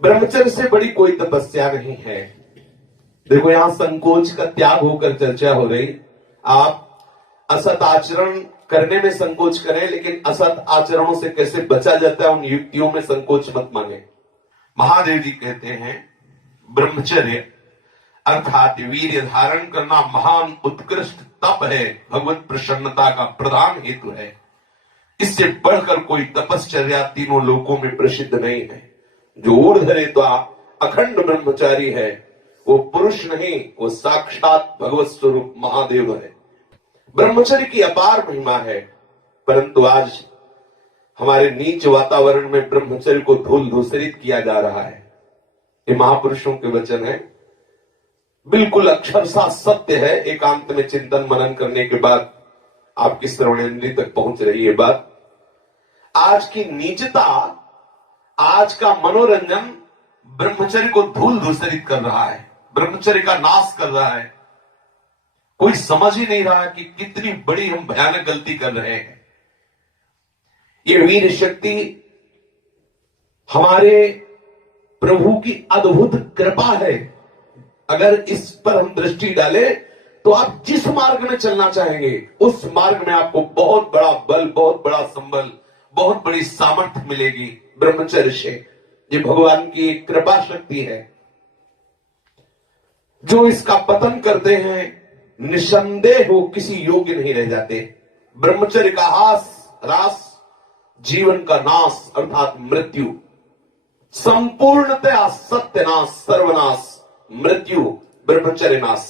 ब्रह्मचर्य से बड़ी कोई तपस्या नहीं है। देखो, यहां संकोच का त्याग होकर चर्चा हो रही। आप असत आचरण करने में संकोच करें, लेकिन असत आचरणों से कैसे बचा जाता है उन युक्तियों में संकोच मत माने। महादेव जी कहते हैं ब्रह्मचर्य अर्थात वीर्य धारण करना महान उत्कृष्ट तप है, भगवत प्रसन्नता का प्रधान हेतु है। इससे बढ़कर कोई तपश्चर्या तीनों लोकों में प्रसिद्ध नहीं है। जो ऊर्ध्वरेता अखंड ब्रह्मचारी है वो पुरुष नहीं, वो साक्षात भगवत स्वरूप महादेव है। ब्रह्मचर्य की अपार महिमा है, परंतु आज हमारे नीच वातावरण में ब्रह्मचर्य को धूल धूसरित किया जा रहा है। ये महापुरुषों के वचन है, बिल्कुल अक्षरशः सत्य है। एकांत में चिंतन मनन करने के बाद आपकी श्रवणेंद्रिय तक पहुंच रही है बात। आज की नीचता, आज का मनोरंजन ब्रह्मचर्य को धूल धूसरित कर रहा है, ब्रह्मचर्य का नाश कर रहा है। कोई समझ ही नहीं रहा कि कितनी बड़ी हम भयानक गलती कर रहे हैं। ये वीर शक्ति हमारे प्रभु की अद्भुत कृपा है। अगर इस पर हम दृष्टि डालें तो आप जिस मार्ग में चलना चाहेंगे उस मार्ग में आपको बहुत बड़ा बल, बहुत बड़ा संबल, बहुत बड़ी सामर्थ्य मिलेगी ब्रह्मचर्य से। ये भगवान की कृपा शक्ति है। जो इसका पतन करते हैं निसंदेह वो किसी योग्य नहीं रह जाते। ब्रह्मचर्य का ह्रास जीवन का नाश अर्थात मृत्यु, संपूर्णतया सत्यनाश, सर्वनाश, मृत्यु, ब्रह्मचर्य नाश,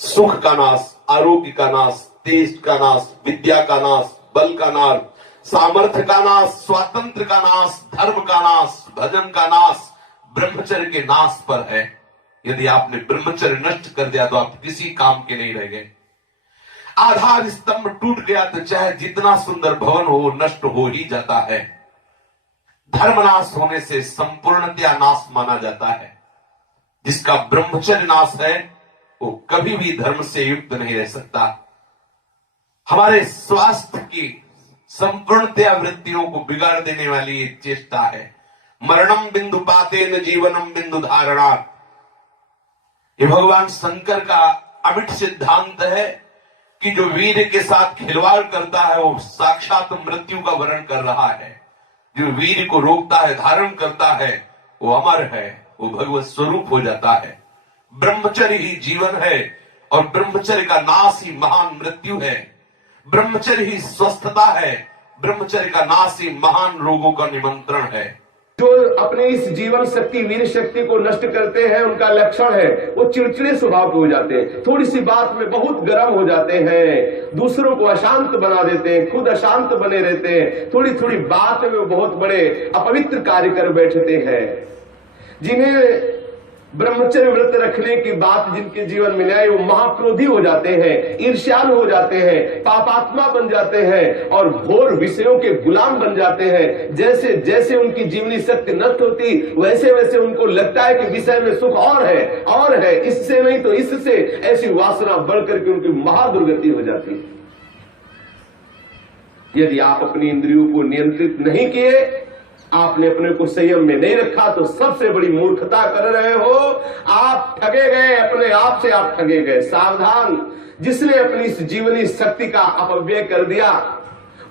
सुख का नाश, आरोग्य का नाश, तेज का नाश, विद्या का नाश, बल का नाश, सामर्थ्य का नाश, स्वातंत्र का नाश, धर्म का नाश, भजन का नाश ब्रह्मचर्य के नाश पर है। यदि आपने ब्रह्मचर्य नष्ट कर दिया तो आप किसी काम के नहीं रह गए। आधार स्तंभ टूट गया तो चाहे जितना सुंदर भवन हो नष्ट हो ही जाता है। धर्मनाश होने से संपूर्णतया नाश माना जाता है। जिसका ब्रह्मचर्य नाश है वो कभी भी धर्म से युक्त नहीं रह सकता। हमारे स्वास्थ्य की संपूर्णतया वृत्तियों को बिगाड़ देने वाली एक चेष्टा है। मरणम बिंदु पाते न जीवनम बिंदु धारणा। ये भगवान शंकर का अमिट सिद्धांत है कि जो वीर के साथ खिलवाड़ करता है वो साक्षात मृत्यु का वर्ण कर रहा है। जो वीर को रोकता है, धारण करता है, वो अमर है, वो भगवत स्वरूप हो जाता है। ब्रह्मचर्य ही जीवन है और ब्रह्मचर्य का नाश ही महान मृत्यु है। ब्रह्मचर्य ही स्वस्थता है, ब्रह्मचर्य का नाश ही महान रोगों का निमंत्रण है। जो अपने इस जीवन शक्ति, वीर शक्ति को नष्ट करते हैं उनका लक्षण है वो चिड़चिड़े स्वभाव के हो जाते हैं, थोड़ी सी बात में बहुत गर्म हो जाते हैं, दूसरों को अशांत बना देते हैं, खुद अशांत बने रहते हैं, थोड़ी थोड़ी बात में वो बहुत बड़े अपवित्र कार्य कर बैठते हैं। जिन्हें ब्रह्मचर्य व्रत रखने की बात जिनके जीवन में आए वो महाक्रोधी हो जाते हैं, ईर्ष्याल हो जाते हैं, पापात्मा बन जाते हैं और घोर विषयों के गुलाम बन जाते हैं। जैसे जैसे उनकी जीवनी शक्ति नष्ट होती वैसे वैसे उनको लगता है कि विषय में सुख और है, इससे नहीं तो इससे, ऐसी वासना बढ़ करके उनकी महादुर्गति हो जाती है। यदि आप अपनी इंद्रियों को नियंत्रित नहीं किए, आपने अपने को संयम में नहीं रखा तो सबसे बड़ी मूर्खता कर रहे हो। आप ठगे गए, अपने आप से आप ठगे गए। सावधान, जिसने अपनी इस जीवनी शक्ति का अपव्यय कर दिया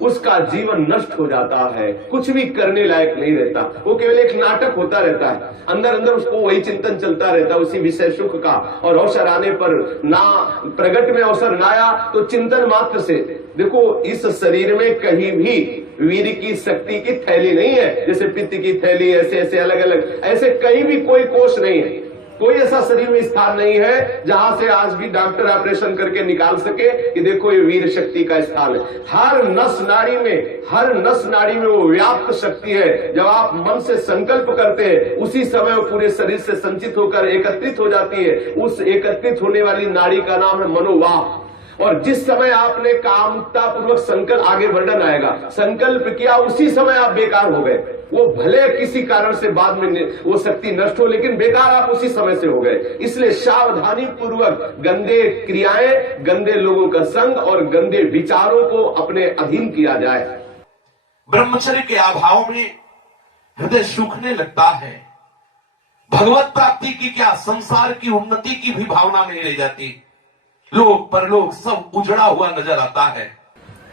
उसका जीवन नष्ट हो जाता है, कुछ भी करने लायक नहीं रहता। वो केवल एक नाटक होता रहता है, अंदर अंदर उसको वही चिंतन चलता रहता है उसी विषय सुख का। और अवसर आने पर ना प्रगट में अवसर ना आया तो चिंतन मात्र से। देखो, इस शरीर में कहीं भी वीर की शक्ति की थैली नहीं है, जैसे पित्त की थैली, ऐसे ऐसे अलग अलग, ऐसे कहीं भी कोई कोष नहीं है। कोई ऐसा शरीर में स्थान नहीं है जहां से आज भी डॉक्टर ऑपरेशन करके निकाल सके कि देखो ये वीर शक्ति का स्थान है। हर नस नाड़ी में वो व्याप्त शक्ति है। जब आप मन से संकल्प करते हैं उसी समय वो पूरे शरीर से संचित होकर एकत्रित हो जाती है। उस एकत्रित होने वाली नाड़ी का नाम है मनोवाह। और जिस समय आपने कामुकता पूर्वक संकल्प, आगे वर्णन आएगा, संकल्प किया उसी समय आप बेकार हो गए। वो भले किसी कारण से बाद में वो शक्ति नष्ट हो, लेकिन बेकार आप उसी समय से हो गए। इसलिए सावधानी पूर्वक गंदे क्रियाएं, गंदे लोगों का संग और गंदे विचारों को अपने अधीन किया जाए। ब्रह्मचर्य के अभाव में हृदय सूखने लगता है। भगवत प्राप्ति की क्या, संसार की उन्नति की भी भावना नहीं रह जाती। लोक परलोक सब उजड़ा हुआ नजर आता है।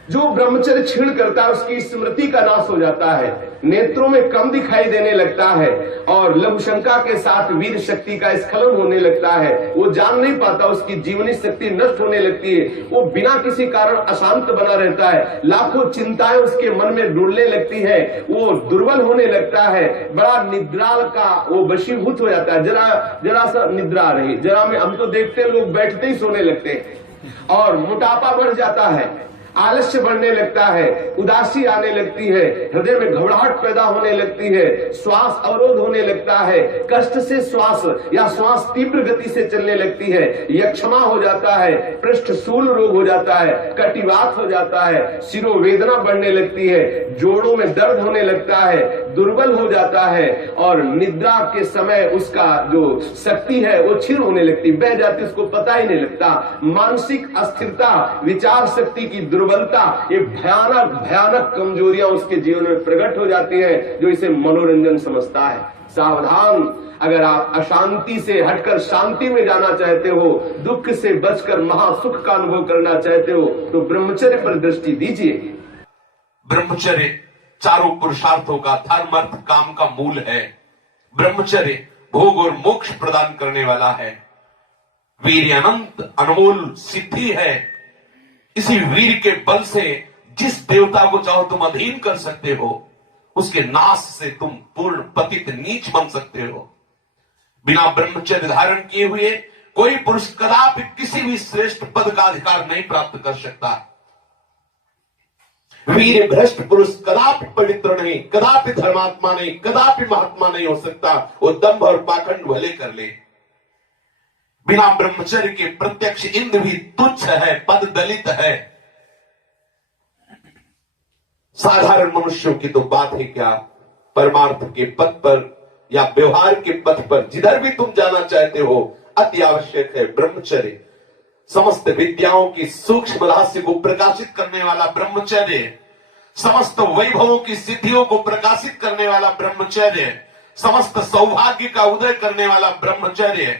जो ब्रह्मचर्य क्षीण करता है उसकी स्मृति का नाश हो जाता है, नेत्रों में कम दिखाई देने लगता है और लघुशंका के साथ वीर शक्ति का स्खलन होने लगता है। वो जान नहीं पाता, उसकी जीवनी शक्ति नष्ट होने लगती है। वो बिना किसी कारण अशांत बना रहता है, लाखों चिंताएं उसके मन में डुलने लगती है, वो दुर्बल होने लगता है, बड़ा निद्रा का वो वशीभूत हो जाता है। जरा सा निद्रा आ रही, जरा में हम तो देखते हैं लोग बैठते ही सोने लगते हैं और मोटापा बढ़ जाता है, आलस्य बढ़ने लगता है, उदासी आने लगती है, हृदय में घबराहट पैदा होने लगती है, श्वास अवरोध होने लगता है, कष्ट से श्वास या श्वास तीव्र गति से चलने लगती है, यक्षमा हो जाता है, पृष्ठशूल रोग हो जाता है, कटिवात हो जाता है, शिरोवेदना बढ़ने लगती है, जोड़ों में दर्द होने लगता है, दुर्बल हो जाता है और निद्रा के समय उसका जो शक्ति है वो क्षीण होने लगती, बह जाती, उसको पता ही नहीं लगता। मानसिक अस्थिरता, विचार शक्ति की दुर्बलता, ये भयानक भयानक कमजोरियां उसके जीवन में प्रकट हो जाती हैं, जो इसे मनोरंजन समझता है। सावधान, अगर आप अशांति से हटकर शांति में जाना चाहते हो, दुख से बचकर महासुख का अनुभव करना चाहते हो, तो ब्रह्मचर्य पर दृष्टि दीजिए। ब्रह्मचर्य चारों पुरुषार्थों का, धर्म अर्थ काम का मूल है। ब्रह्मचर्य भोग और मोक्ष प्रदान करने वाला है। वीर अनंत अनमोल सिद्धि है। इसी वीर के बल से जिस देवता को चाहो तुम अधीन कर सकते हो, उसके नाश से तुम पूर्ण पतित नीच बन सकते हो। बिना ब्रह्मचर्य धारण किए हुए कोई पुरुष कदापि किसी भी श्रेष्ठ पद का अधिकार नहीं प्राप्त कर सकता। वीर भ्रष्ट पुरुष कदापि पवित्र नहीं, कदापि धर्मात्मा नहीं, कदापि महात्मा नहीं हो सकता। वो दंभ और पाखंड भले कर ले। बिना ब्रह्मचर्य के प्रत्यक्ष इंद्र भी तुच्छ है, पद दलित है। साधारण मनुष्यों की तो बात है क्या, परमार्थ के पथ पर या व्यवहार के पथ पर जिधर भी तुम जाना चाहते हो, अति आवश्यक है ब्रह्मचर्य। समस्त विद्याओं की सूक्ष्म रहस्य को प्रकाशित करने वाला ब्रह्मचर्य, समस्त वैभवों की सिद्धियों को प्रकाशित करने वाला ब्रह्मचर्य, समस्त सौभाग्य का उदय करने वाला ब्रह्मचर्य।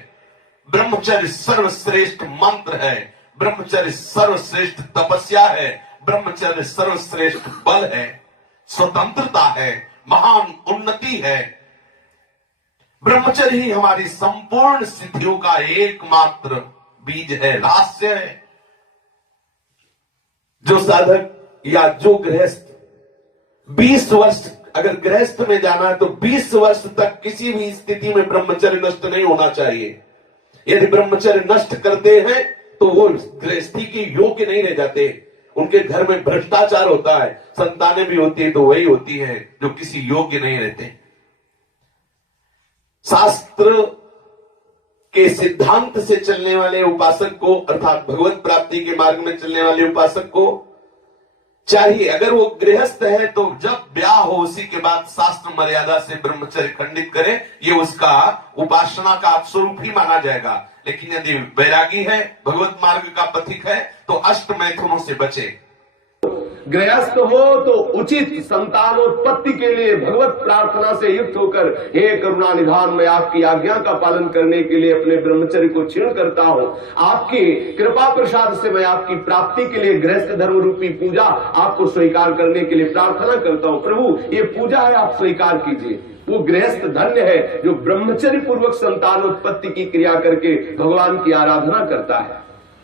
ब्रह्मचर्य सर्वश्रेष्ठ मंत्र है, ब्रह्मचर्य सर्वश्रेष्ठ तपस्या है, ब्रह्मचर्य सर्वश्रेष्ठ बल है, स्वतंत्रता है, महान उन्नति है। ब्रह्मचर्य ही हमारी संपूर्ण सिद्धियों का एकमात्र बीज है, रहस्य है। जो साधक या जो गृहस्थ 20 वर्ष अगर गृहस्थ में जाना है तो 20 वर्ष तक किसी भी स्थिति में ब्रह्मचर्य नष्ट नहीं होना चाहिए। यदि ब्रह्मचर्य नष्ट करते हैं तो वो गृहस्थी के योग्य नहीं रह जाते। उनके घर में भ्रष्टाचार होता है, संतानें भी होती है तो वही होती है जो किसी योग्य नहीं रहते। शास्त्र के सिद्धांत से चलने वाले उपासक को, अर्थात भगवत प्राप्ति के मार्ग में चलने वाले उपासक को चाहिए, अगर वो गृहस्थ है तो जब ब्याह हो उसी के बाद शास्त्र मर्यादा से ब्रह्मचर्य खंडित करे, ये उसका उपासना का स्वरूप ही माना जाएगा। लेकिन यदि वैरागी है, भगवत मार्ग का पथिक है, तो अष्ट मैथुनों से बचे। गृहस्थ हो तो उचित संतानोत्पत्ति के लिए भगवत प्रार्थना से युक्त होकर, हे करुणा निधान, मैं आपकी आज्ञा का पालन करने के लिए अपने ब्रह्मचर्य को क्षीण करता हूँ। आपकी कृपा प्रसाद से मैं आपकी प्राप्ति के लिए गृहस्थ धर्म रूपी पूजा आपको स्वीकार करने के लिए प्रार्थना करता हूँ। प्रभु, ये पूजा है, आप स्वीकार कीजिए। वो गृहस्थ धन्य है जो ब्रह्मचर्य पूर्वक संतानोत्पत्ति की क्रिया करके भगवान की आराधना करता है।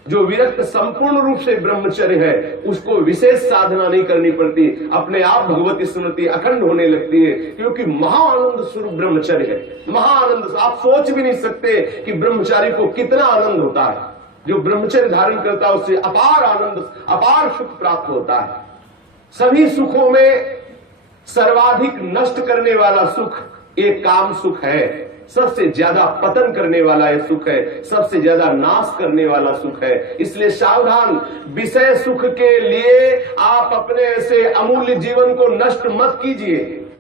जो विरक्त संपूर्ण रूप से ब्रह्मचर्य है, उसको विशेष साधना नहीं करनी पड़ती, अपने आप भगवती स्मृति अखंड होने लगती है, क्योंकि महाआनंद स्वरूप ब्रह्मचर्य है। महाआनंद, आप सोच भी नहीं सकते कि ब्रह्मचारी को कितना आनंद होता है। जो ब्रह्मचर्य धारण करता है उससे अपार आनंद, अपार सुख प्राप्त होता है। सभी सुखों में सर्वाधिक नष्ट करने वाला सुख एक काम सुख है। सबसे ज्यादा पतन करने वाला यह सुख है, सबसे ज्यादा नाश करने वाला सुख है। इसलिए सावधान, विषय सुख के लिए आप अपने ऐसे अमूल्य जीवन को नष्ट मत कीजिए।